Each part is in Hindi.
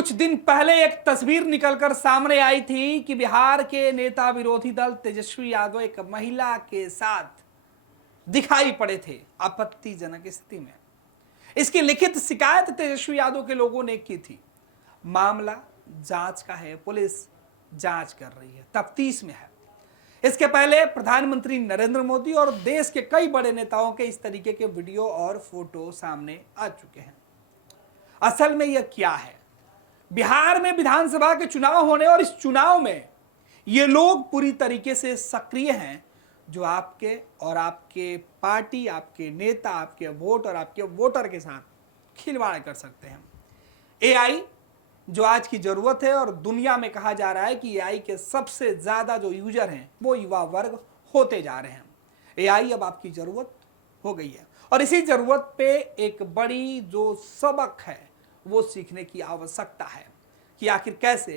कुछ दिन पहले एक तस्वीर निकलकर सामने आई थी कि बिहार के नेता विरोधी दल तेजस्वी यादव एक महिला के साथ दिखाई पड़े थे आपत्तिजनक स्थिति में। इसकी लिखित शिकायत तेजस्वी यादव के लोगों ने की थी। मामला जांच का है, पुलिस जांच कर रही है, तफ्तीश में है। इसके पहले प्रधानमंत्री नरेंद्र मोदी और देश के कई बड़े नेताओं के इस तरीके के वीडियो और फोटो सामने आ चुके हैं। असल में यह क्या है? बिहार में विधानसभा के चुनाव होने और इस चुनाव में ये लोग पूरी तरीके से सक्रिय हैं जो आपके और आपके पार्टी, आपके नेता, आपके वोट और आपके वोटर के साथ खिलवाड़ कर सकते हैं। एआई जो आज की जरूरत है और दुनिया में कहा जा रहा है कि एआई के सबसे ज्यादा जो यूजर हैं वो युवा वर्ग होते जा रहे हैं। एआई अब आपकी जरूरत हो गई है और इसी जरूरत पे एक बड़ी जो सबक है वो सीखने की आवश्यकता है कि आखिर कैसे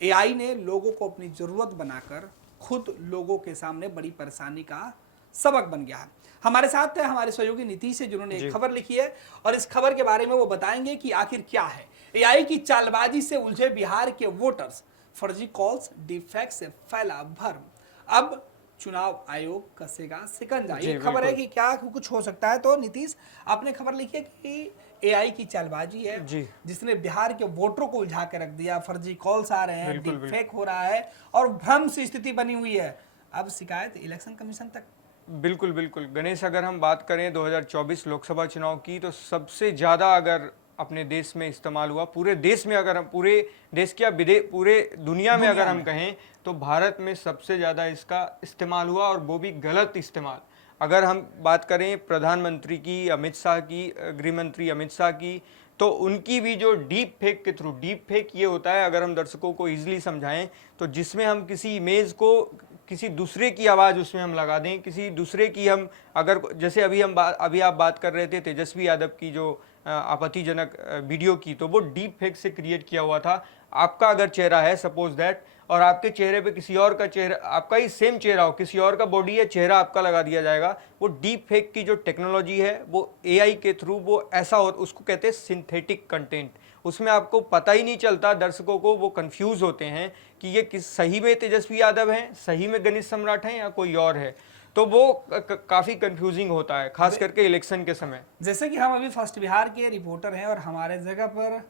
एआई ने लोगों को अपनी जरूरत बनाकर खुद लोगों के सामने बड़ी परेशानी का सबक बन गया है। हमारे साथ है हमारे सहयोगी नीतीश है जिन्होंने एक खबर लिखी है और इस खबर के बारे में वो बताएंगे कि आखिर क्या है एआई की चालबाजी से उलझे बिहार के वोटर्स, फर्जी कॉल्स, डिफेक्ट से फैला भ्रम, अब चुनाव आयोग कसेगा शिकंजा। ये खबर है कि क्या कुछ हो सकता है। तो नीतीश, आपने खबर लिखी है कि एआई की चालबाजी है जिसने बिहार के वोटरों को उलझा के रख दिया। फर्जी कॉल्स आ रहे हैं, डिफेक्ट हो रहा है और भ्रम सी स्थिति बनी हुई है। अब शिकायत इलेक्शन कमीशन तक। बिल्कुल बिल्कुल गणेश, अगर हम बात करें 2024 लोकसभा चुनाव की तो सबसे ज़्यादा अगर अपने देश में इस्तेमाल हुआ, पूरे देश में, अगर हम पूरे देश क्या पूरे दुनिया में अगर हम कहें तो भारत में सबसे ज़्यादा इसका इस्तेमाल हुआ और वो भी गलत इस्तेमाल। अगर हम बात करें प्रधानमंत्री की, अमित शाह की, गृह मंत्री अमित शाह की, तो उनकी भी जो डीप फेक के थ्रू, डीप फेक ये होता है, अगर हम दर्शकों को ईजिली समझाएं तो जिसमें हम किसी इमेज को किसी दूसरे की आवाज़ उसमें हम लगा दें, किसी दूसरे की हम अगर जैसे अभी आप बात कर रहे थे तेजस्वी यादव की जो आपत्तिजनक वीडियो की, तो वो डीप फेक से क्रिएट किया हुआ था। आपका अगर चेहरा है सपोज दैट और आपके चेहरे पे किसी और का चेहरा, आपका ही सेम चेहरा हो, किसी और का बॉडी है, चेहरा आपका लगा दिया जाएगा। वो डीप फेक की जो टेक्नोलॉजी है वो एआई के थ्रू वो ऐसा हो, उसको कहते हैं सिंथेटिक कंटेंट। उसमें आपको पता ही नहीं चलता, दर्शकों को वो कंफ्यूज होते हैं कि ये किस सही में तेजस्वी यादव हैं, सही में गणेश सम्राट हैं या कोई और है। तो वो काफी कंफ्यूजिंग होता है, खास करके इलेक्शन के समय। जैसे कि हम अभी फर्स्ट बिहार के रिपोर्टर हैं और हमारे जगह पर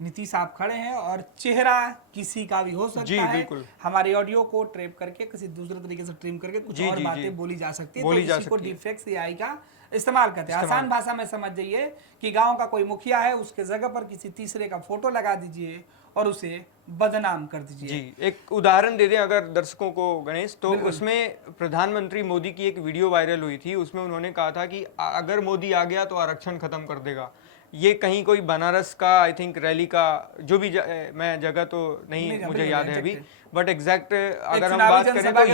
नीतीश आप खड़े हैं और चेहरा किसी का भी हो सकता है। हमारी ऑडियो को ट्रेप करके किसी दूसरे तरीके से ट्रिम करके कुछ और बातें बोली जा सकती है, तो इसी को डिफेक्ट एआई का इस्तेमाल करते हैं। आसान भाषा में समझ जाइए कि गांव का कोई मुखिया है, उसके जगह पर किसी तीसरे का फोटो लगा दीजिए और उसे बदनाम कर दीजिए। जी, एक उदाहरण दे दें अगर दर्शकों को गणेश, तो उसमें प्रधानमंत्री मोदी की एक वीडियो वायरल हुई थी। उसमें उन्होंने कहा था कि अगर मोदी आ गया तो आरक्षण खत्म कर देगा। ये कहीं कोई बनारस का आई थिंक रैली का, जो भी मैं जगह तो नहीं मुझे याद है अभी, बट एग्जैक्ट अगर हम बात करें तो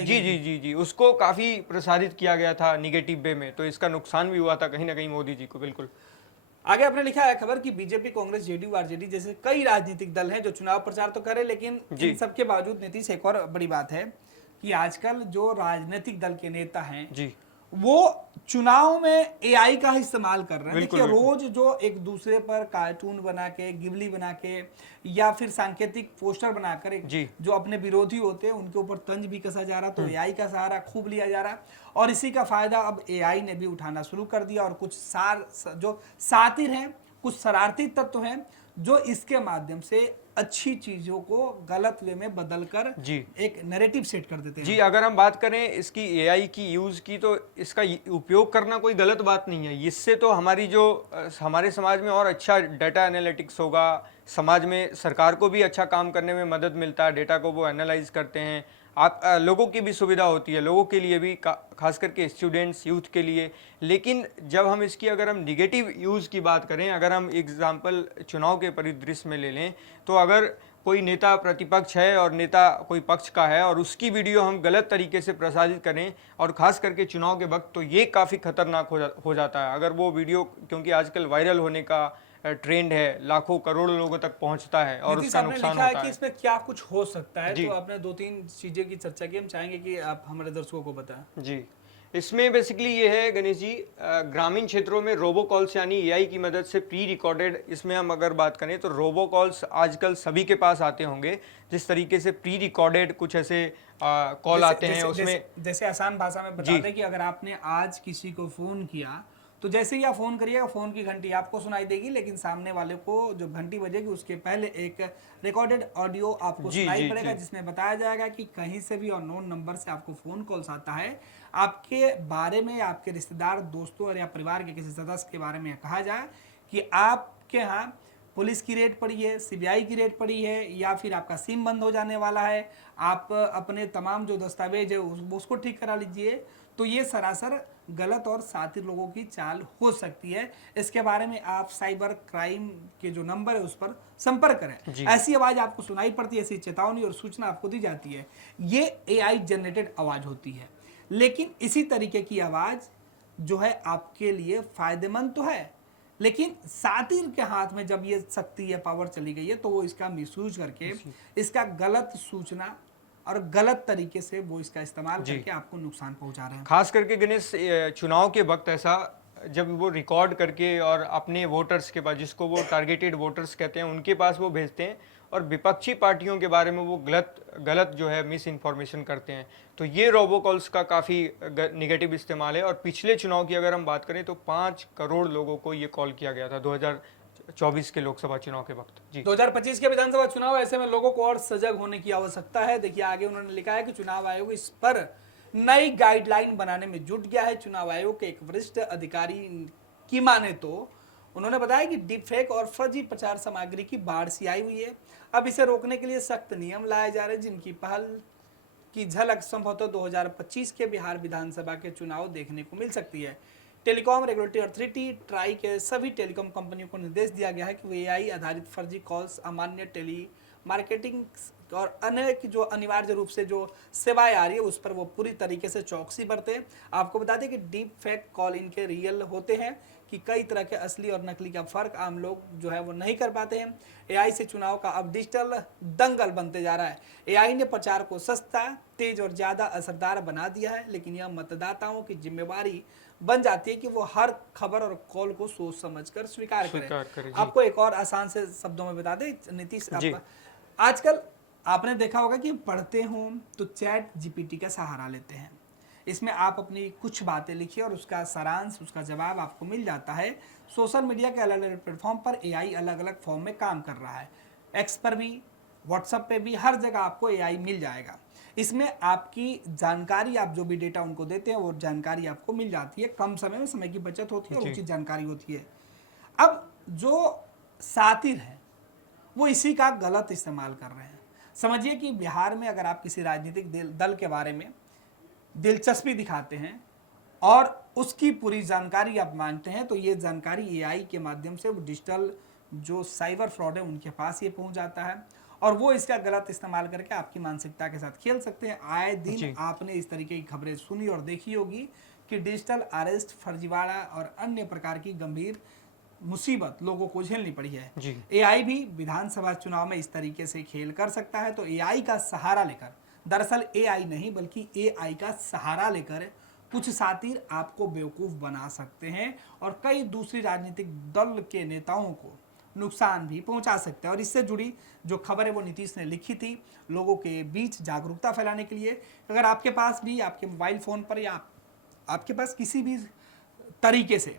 यही जी उसको काफी प्रसारित किया गया था निगेटिव वे में, तो इसका नुकसान भी हुआ था कहीं ना कहीं मोदी जी को। बिल्कुल आगे आपने लिखा है खबर कि बीजेपी, कांग्रेस, जेडीयू, आरजेडी जैसे कई राजनीतिक दल हैं जो चुनाव प्रचार तो करे, लेकिन इन सबके बावजूद नीतीश, एक और बड़ी बात है कि आजकल जो राजनीतिक दल के नेता हैं वो चुनाव में एआई का इस्तेमाल कर रहे हैं। देखिए, रोज जो एक दूसरे पर कार्टून बना के, गिबली बना के या फिर सांकेतिक पोस्टर बनाकर जो अपने विरोधी होते हैं उनके ऊपर तंज भी कसा जा रहा, तो एआई का सहारा खूब लिया जा रहा और इसी का फायदा अब एआई ने भी उठाना शुरू कर दिया। और कुछ जो सातिर हैं, कुछ शरारती तत्व हैं जो इसके माध्यम से अच्छी चीजों को गलत वे में बदलकर एक नैरेटिव सेट कर देते हैं। जी, अगर हम बात करें इसकी एआई की यूज की, तो इसका उपयोग करना कोई गलत बात नहीं है। इससे तो हमारे समाज में और अच्छा डाटा एनालिटिक्स होगा, समाज में सरकार को भी अच्छा काम करने में मदद मिलता है, डेटा को वो एनालाइज करते हैं, आप लोगों की भी सुविधा होती है, लोगों के लिए भी, खास करके स्टूडेंट्स, यूथ के लिए। लेकिन जब हम इसकी अगर हम निगेटिव यूज़ की बात करें, अगर हम एग्जांपल चुनाव के परिदृश्य में ले लें, तो अगर कोई नेता प्रतिपक्ष है और नेता कोई पक्ष का है और उसकी वीडियो हम गलत तरीके से प्रसारित करें और खास करके चुनाव के वक्त, तो ये काफ़ी खतरनाक हो जाता है। अगर वो वीडियो, क्योंकि आजकल वायरल होने का ट्रेंड है, लाखों करोड़ों लोगों तक पहुंचता है और उसका नुकसान होता है कि इसमें क्या कुछ हो सकता है। तो आपने 2-3 चीजें की चर्चा की, हम चाहेंगे कि आप हमारे दर्शकों को बताएं। जी, इसमें बेसिकली ये है गणेश जी, ग्रामीण क्षेत्रों में रोबो कॉल्स यानी एआई की मदद से प्री रिकॉर्डेड, इसमें हम अगर बात करें तो रोबो कॉल्स आजकल सभी के पास आते होंगे। जिस तरीके से प्री रिकॉर्डेड कुछ ऐसे कॉल आते हैं उसमें जैसे आसान भाषा में बता दें कि अगर आपने आज किसी को फोन किया तो जैसे ही आप फोन करिएगा फोन की घंटी आपको सुनाई देगी, लेकिन सामने वाले को जो घंटी बजेगी उसके पहले एक रिकॉर्डेड ऑडियो आपको सुनाई पड़ेगा जिसमें बताया जाएगा कि कहीं से भी अननोन नंबर से आपको फोन कॉल्स आता है, आपके बारे में या आपके रिश्तेदार दोस्तों और या परिवार के किसी सदस्य के बारे में कहा जाए कि आपके यहाँ पुलिस की रेड पड़ी है, सीबीआई की रेड पड़ी है, या फिर आपका सिम बंद हो जाने वाला है, आप अपने तमाम जो दस्तावेज है उसको ठीक करा लीजिए। तो ये सरासर गलत और सातिर लोगों की चाल हो सकती है। इसके बारे में आप साइबर क्राइम के जो नंबर है उस पर संपर्क करें। ऐसी आवाज आपको सुनाई पड़ती है, ऐसी चेतावनी और सूचना आपको दी जाती है, ये एआई जनरेटेड आवाज होती है। लेकिन इसी तरीके की आवाज जो है आपके लिए फायदेमंद तो है, लेकिन सातिर के हाथ में जब ये शक्ति या पावर चली गई है तो वो इसका मिसयूज करके इसका गलत सूचना और गलत तरीके से वो इसका इस्तेमाल करके आपको नुकसान पहुंचा रहे हैं। खास करके गणेश चुनाव के वक्त ऐसा जब वो रिकॉर्ड करके और अपने वोटर्स के पास, जिसको वो टारगेटेड वोटर्स कहते हैं, उनके पास वो भेजते हैं और विपक्षी पार्टियों के बारे में वो गलत जो है मिस इन्फॉर्मेशन करते हैं। तो ये रोबो कॉल्स का काफ़ी निगेटिव इस्तेमाल है। और पिछले चुनाव की अगर हम बात करें तो 5 करोड़ लोगों को ये कॉल किया गया था 2024 के लोकसभा चुनाव के वक्त। जी 2025 के विधानसभा चुनाव, ऐसे में लोगों को और सजग होने की आवश्यकता है। देखिए आगे उन्होंने लिखा है कि चुनाव आयोग इस पर नई गाइडलाइन बनाने में जुट गया है। चुनाव आयोग के एक वरिष्ठ अधिकारी की माने तो उन्होंने बताया कि डीप फेक और फर्जी प्रचार सामग्री की बाढ़ सी आई हुई है। अब इसे रोकने के लिए सख्त नियम लाए जा रहे हैं, जिनकी पहल की झलक संभवतः 2025 के बिहार विधानसभा के चुनाव देखने को मिल सकती है। टेलीकॉम रेगुलेटरी अथॉरिटी ट्राई के सभी टेलीकॉम कंपनियों को निर्देश दिया गया है कि वे एआई आधारित फर्जी कॉल्स, अमान्य टेली मार्केटिंग और अन्य की जो अनिवार्य रूप से जो सेवाएं आ रही है उस पर वो पूरी तरीके से चौकसी बरते। आपको बता दें कि डीप फेक कॉल इनके रियल होते हैं कि कई तरह के असली और नकली का फर्क आम लोग जो है वो नहीं कर पाते हैं। एआई से चुनाव का अब डिजिटल दंगल बनते जा रहा है। एआई ने प्रचार को सस्ता, तेज और ज्यादा असरदार बना दिया है, लेकिन यह मतदाताओं की जिम्मेवारी बन जाती है कि वो हर खबर और कॉल को सोच समझकर स्वीकार करें। आपको एक और आसान से शब्दों में बता दें नीतीश, आजकल आपने देखा होगा कि पढ़ते हो तो चैट जीपीटी का सहारा लेते हैं। इसमें आप अपनी कुछ बातें लिखिए और उसका सारांश, उसका जवाब आपको मिल जाता है। सोशल मीडिया के अलग अलग प्लेटफॉर्म पर एआई अलग अलग फॉर्म में काम कर रहा है। एक्स पर भी, व्हाट्सएप पे भी, हर जगह आपको एआई मिल जाएगा। इसमें आपकी जानकारी, आप जो भी डेटा उनको देते हैं वो जानकारी आपको मिल जाती है। कम समय में समय की बचत होती है और उचित जानकारी होती है। अब जो सातिर है वो इसी का गलत इस्तेमाल कर रहे हैं। समझिए कि बिहार में अगर आप किसी राजनीतिक दल के बारे में दिलचस्पी दिखाते हैं और उसकी पूरी जानकारी आप मांगते हैं तो ये जानकारी एआई के माध्यम से वो डिजिटल जो साइबर फ्रॉड है उनके पास ये पहुंच जाता है और वो इसका गलत इस्तेमाल करके आपकी मानसिकता के साथ खेल सकते हैं। आए दिन आपने इस तरीके की खबरें सुनी और देखी होगी कि डिजिटल अरेस्ट, फर्जीवाड़ा और अन्य प्रकार की गंभीर मुसीबत लोगों को झेलनी पड़ी है। एआई भी विधानसभा चुनाव में इस तरीके से खेल कर सकता है। तो एआई का सहारा लेकर, दरअसल एआई नहीं बल्कि एआई का सहारा लेकर कुछ सातिर आपको बेवकूफ बना सकते हैं और कई दूसरी राजनीतिक दल के नेताओं को नुकसान भी पहुंचा सकते हैं। और इससे जुड़ी जो खबर है वो नीतीश ने लिखी थी लोगों के बीच जागरूकता फैलाने के लिए। अगर आपके पास भी आपके मोबाइल फोन पर या आपके पास किसी भी तरीके से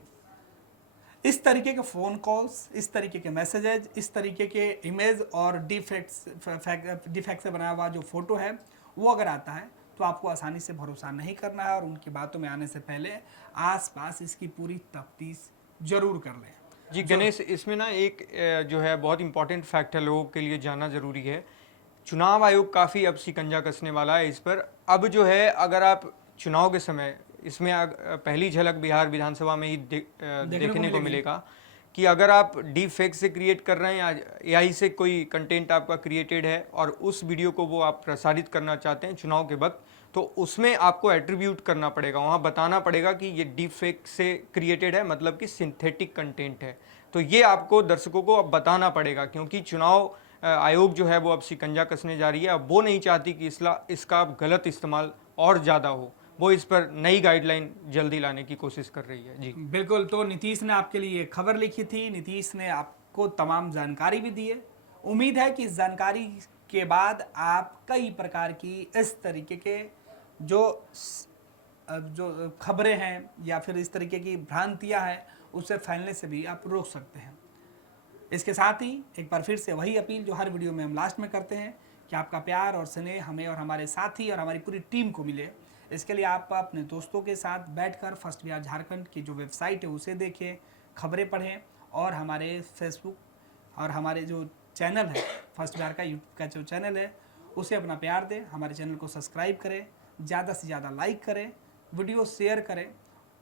इस तरीके के फ़ोन कॉल्स, इस तरीके के मैसेजेज, इस तरीके के इमेज और डिफेक्ट से बनाया हुआ जो फोटो है वो अगर आता है तो आपको आसानी से भरोसा नहीं करना है और उनकी बातों में आने से पहले आसपास इसकी पूरी तफ्तीश जरूर कर लें। जी गणेश, इसमें ना एक जो है बहुत इंपॉर्टेंट फैक्ट है, लोगों के लिए जानना जरूरी है। चुनाव आयोग काफ़ी अब शिकंजा कसने वाला है इस पर। अब जो है अगर आप चुनाव के समय, इसमें पहली झलक बिहार विधानसभा में ही देखने को मिलेगा कि अगर आप डीप फेक से क्रिएट कर रहे हैं या एआई से कोई कंटेंट आपका क्रिएटेड है और उस वीडियो को वो आप प्रसारित करना चाहते हैं चुनाव के वक्त, तो उसमें आपको एट्रीब्यूट करना पड़ेगा, वहाँ बताना पड़ेगा कि ये डीप फेक से क्रिएटेड है, मतलब कि सिंथेटिक कंटेंट है। तो ये आपको दर्शकों को अब बताना पड़ेगा, क्योंकि चुनाव आयोग जो है वो अब शिकंजा कसने जा रही है। अब वो नहीं चाहती कि इसका अब गलत इस्तेमाल और ज़्यादा हो। वो इस पर नई गाइडलाइन जल्दी लाने की कोशिश कर रही है। जी बिल्कुल, तो नीतीश ने आपके लिए खबर लिखी थी, नीतीश ने आपको तमाम जानकारी भी दी है। उम्मीद है कि इस जानकारी के बाद आप कई प्रकार की इस तरीके के जो खबरें हैं या फिर इस तरीके की भ्रांतियां हैं उससे फैलने से भी आप रोक सकते हैं। इसके साथ ही एक बार फिर से वही अपील जो हर वीडियो में हम लास्ट में करते हैं कि आपका प्यार और स्नेह हमें और हमारे साथी और हमारी पूरी टीम को मिले। इसके लिए आप अपने दोस्तों के साथ बैठकर फर्स्ट बिहार झारखंड की जो वेबसाइट है उसे देखें, खबरें पढ़ें और हमारे फेसबुक और हमारे जो चैनल है फर्स्ट बिहार का यूट्यूब का जो चैनल है उसे अपना प्यार दें, हमारे चैनल को सब्सक्राइब करें, ज़्यादा से ज़्यादा लाइक करें, वीडियो शेयर करें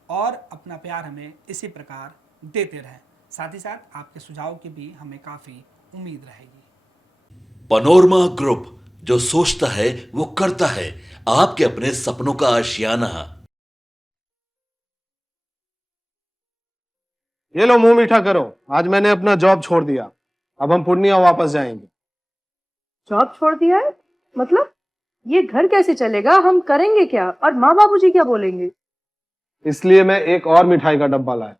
और अपना प्यार हमें इसी प्रकार देते रहें। साथ ही साथ आपके सुझाव की भी हमें काफ़ी उम्मीद रहेगी। पनोरमा ग्रुप, जो सोचता है वो करता है, आपके अपने सपनों का आशियाना। ये लो मुंह मीठा करो, आज मैंने अपना जॉब छोड़ दिया, अब हम पूर्णिया वापस जाएंगे। जॉब छोड़ दिया है? मतलब ये घर कैसे चलेगा? हम करेंगे क्या? और माँ बाबूजी क्या बोलेंगे? इसलिए मैं एक और मिठाई का डब्बा लाया।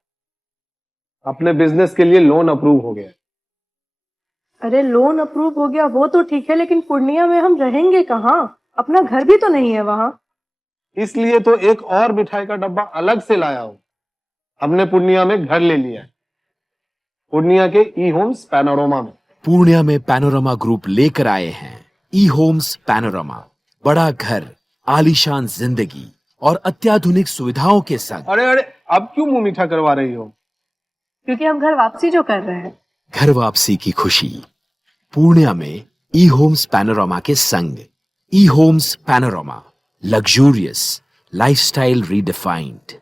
अपने बिजनेस के लिए लोन अप्रूव हो गया। अरे लोन अप्रूव हो गया वो तो ठीक है, लेकिन पूर्णिया में हम रहेंगे कहाँ? अपना घर भी तो नहीं है वहाँ। इसलिए तो एक और मिठाई का डब्बा अलग से लाया हूँ। हमने पूर्णिया में घर ले लिया है, पूर्णिया के ई होम्स पैनोरमा में। पूर्णिया में पैनोरमा ग्रुप लेकर आए हैं ई होम्स पैनोरमा। बड़ा घर, आलीशान जिंदगी और अत्याधुनिक सुविधाओं के संग। अरे अरे, अब क्यों मुंह मीठा करवा रही हो? क्योंकि हम घर वापसी जो कर रहे हैं। घर वापसी की खुशी पूर्णिया में ई होम्स पैनोरमा के संग। E homes panorama, luxurious lifestyle redefined.